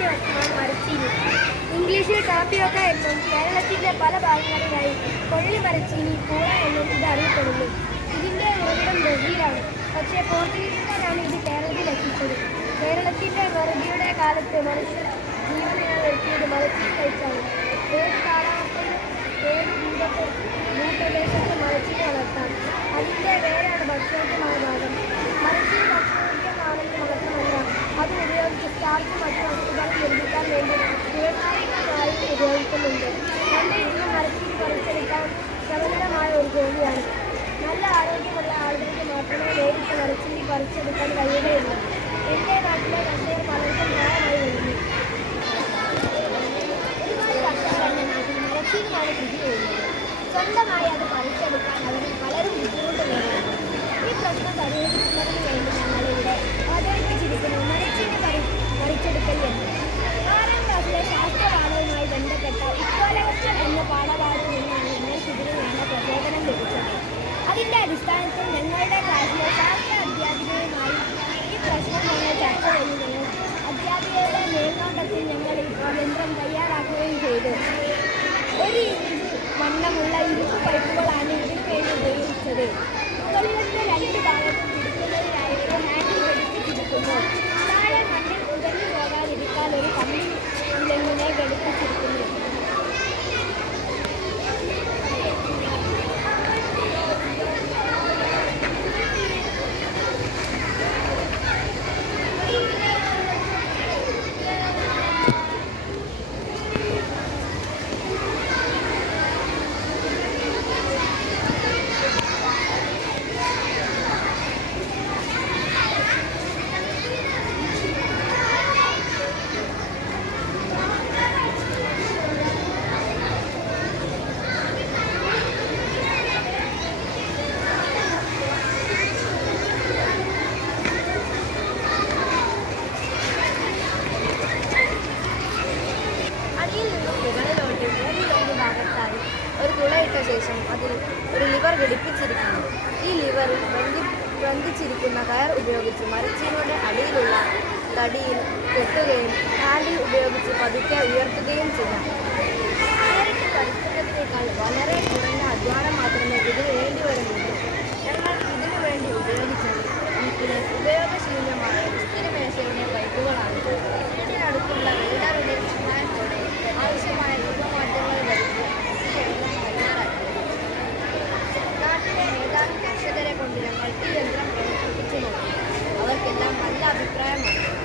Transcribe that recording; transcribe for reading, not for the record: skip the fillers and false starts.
ഭക്ഷ്യവസ്തുവാണ് മരച്ചീനി. ഇംഗ്ലീഷിൽ ടാപ്പിയോക്ക എന്നും കേരളത്തിന്റെ പല ഭാഗങ്ങളിലായി കൊള്ളി മരച്ചീനി, പൂള എന്നും ഇത് അറിയപ്പെടുന്നു. ഇതിന്റെ ഉറവിടം ബ്രസീലാണ്. പക്ഷേ പോർച്ചുഗീസുകാരാണ് ഇത് കേരളത്തിൽ എത്തിച്ചത്. കേരളത്തിന്റെ വെറുതിയുടെ കാലത്ത് മനുഷ്യർ ജീവൻ നിലനിർത്തിയത് മരച്ചീനി കഴിച്ചാണ്. ഏത് കാലാവസ്ഥയിലും ഏത് ഭൂപ്രദേശത്തും മരച്ചീനി വളർത്താം. അതിന്റെ വേരാണ് ഭക്ഷ്യയോഗ്യമായ ഭാഗം. മരച്ചീനി ഭക്ഷ്യയോഗ്യമാണെന്ന് മാത്രമല്ല, അത് ഉപയോഗിച്ച് സ്റ്റാർച്ചും മറ്റു വസ്തുക്കളും നിർമ്മിക്കാൻ വേണ്ടി വ്യാവസായികമായി ഉപയോഗിക്കുന്നുണ്ട്. മണ്ണിൽ നിന്ന് മരച്ചീനി പറിച്ചെടുക്കാൻ ശ്രമകരമായ ഒരു ജോലിയാണ്. നല്ല ആരോഗ്യമുള്ള ആളുകൾക്ക് മാത്രമേ നേരിട്ട് മരച്ചീനി പറിച്ചെടുക്കാൻ കഴിയുകയുള്ളൂ. എൻ്റെ നാട്ടിലെ കർഷകർ പലർക്കും പ്രായമായി വരുന്നു. ഒരുപാട് കർഷകർ എൻ്റെ നാട്ടിൽ മരച്ചീനിയാണ് കൃഷി ചെയ്യുന്നത്. സ്വന്തമായി അത് പറിച്ചെടുക്കാൻ അവരിൽ പലരും ബുദ്ധിമുട്ട് നേരിടുന്നു. ഈ പ്രശ്നം പരിഹരിക്കുന്നതിന് വേണ്ടി ഞങ്ങളിവിടെ അവതരിപ്പിച്ചിരിക്കുന്നു മരച്ചീനി പറിച്ചെടുക്കൽ എന്ന്. 6ാം ക്ലാസ്സിലെ ശാസ്ത്രപാഠവുമായി ബന്ധപ്പെട്ട ഇക്കോലകൾ എന്ന പാഠഭാഗത്തിൽ നിന്നാണ് ഞങ്ങൾക്ക് ഇതിന് വേണ്ട പ്രചോദനം ലഭിച്ചത്. അതിൻ്റെ അടിസ്ഥാനത്തിൽ ഞങ്ങളുടെ ക്ലാസ്സിലെ ശാസ്ത്ര അധ്യാപികയുമായി ഈ പ്രശ്നം ഞങ്ങൾ ചർച്ച ചെയ്യുകയും അധ്യാപികയുടെ മേൽനോട്ടത്തിൽ ഞങ്ങൾ ഈ യന്ത്രം തയ്യാറാക്കുകയും ചെയ്തു. 1 ഇഞ്ച് വണ്ണമുള്ള ഇരുമ്പ് പൈപ്പുകളാണ് ഇതിനു വേണ്ടി ഉപയോഗിച്ചത്. മുകളിലത്തെ 2 ഭാഗത്തും പിടിക്കുന്നതിനായി ഒരു ഹാൻഡിൽ ഘടിപ്പിച്ചിരിക്കുന്നു. താഴെ മണ്ണിൽ ഉടഞ്ഞു പോകാതിരിക്കാൻ ഒരു കമ്പി ഇല്ലെങ്ങനെ ഘടിപ്പിച്ചിരിക്കുന്നു. ഒരു തുളയിട്ട ശേഷം അതിൽ ഒരു ലിവർ ഘടിപ്പിച്ചിരിക്കുന്നു. ഈ ലിവറിൽ ബന്ധിച്ചിരിക്കുന്ന കയർ ഉപയോഗിച്ച് മരച്ചീനിയുടെ അടിയിലുള്ള തടിയിൽ കെട്ടുകയും ഹാൻഡിൽ ഉപയോഗിച്ച് പതുക്കെ ഉയർത്തുകയും ചെയ്യാം. നേരിട്ട് പരിശ്രമത്തിനേക്കാൾ വളരെ കുറഞ്ഞ അധ്വാനം മാത്രമേ ഇതിനു വേണ്ടി വരുന്നുള്ളൂ. ഞങ്ങൾ ഇതിനു വേണ്ടി ഉപയോഗിച്ചത് വീട്ടിലെ ഉപയോഗശൂന്യമായ സ്ഥിരമേശയുടെ പൈപ്പുകളാണ്. ഇതിനടുത്തുള്ള വെൽഡറുടെ സഹായത്തോടെ ആവശ്യമായ രൂപമാറ്റങ്ങൾ വരുത്തി നാട്ടിലെ ഏതാനും കർഷകരെ കൊണ്ട് ഞങ്ങൾ ഈ യന്ത്രം പ്രവർത്തിപ്പിച്ചു നോക്കി. അവർക്കെല്ലാം നല്ല അഭിപ്രായമാണ്.